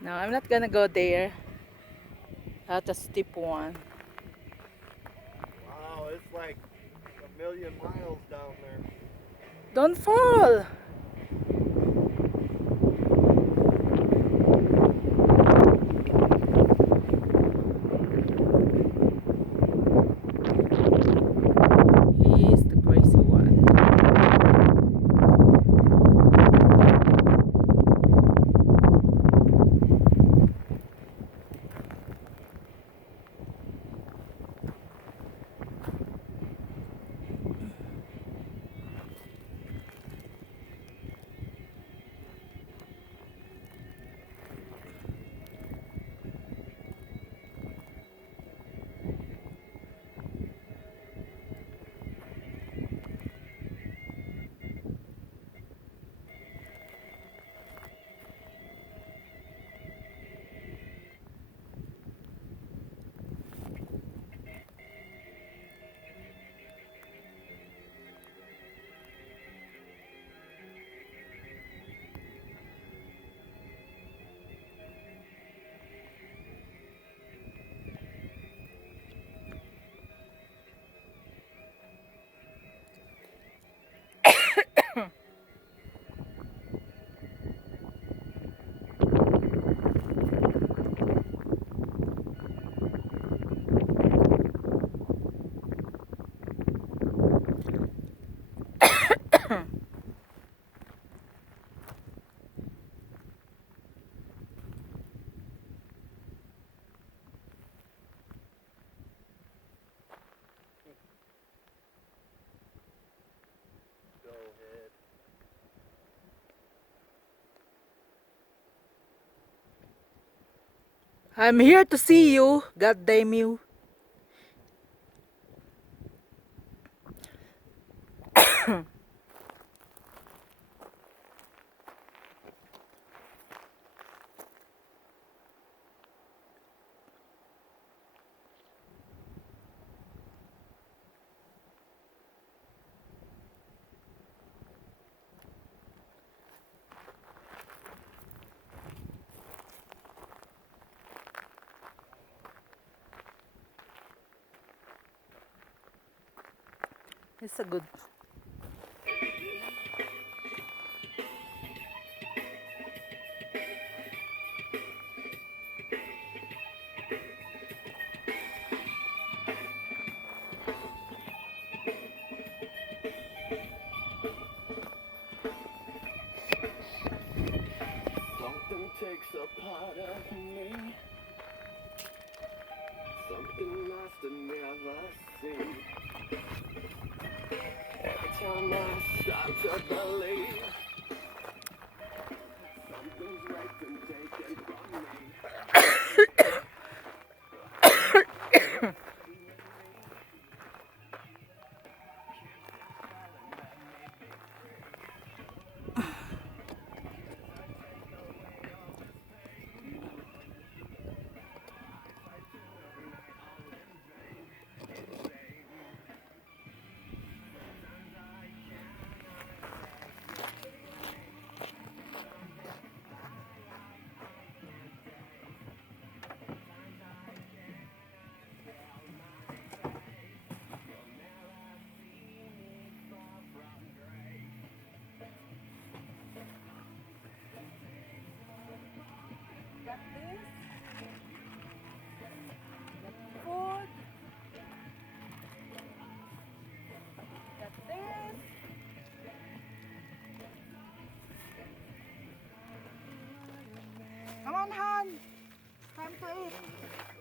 No, I'm not gonna go there. That's a steep one. Wow, it's like a million miles down there. Don't fall! He's the crazy one. Go ahead. I'm here to see you. God damn you. It's a good. Something takes a part of me. Something lost and never seen. Every time I start to believe something's raped and taken from me. Got this. Food. Got this. Come on, Han. Time to eat.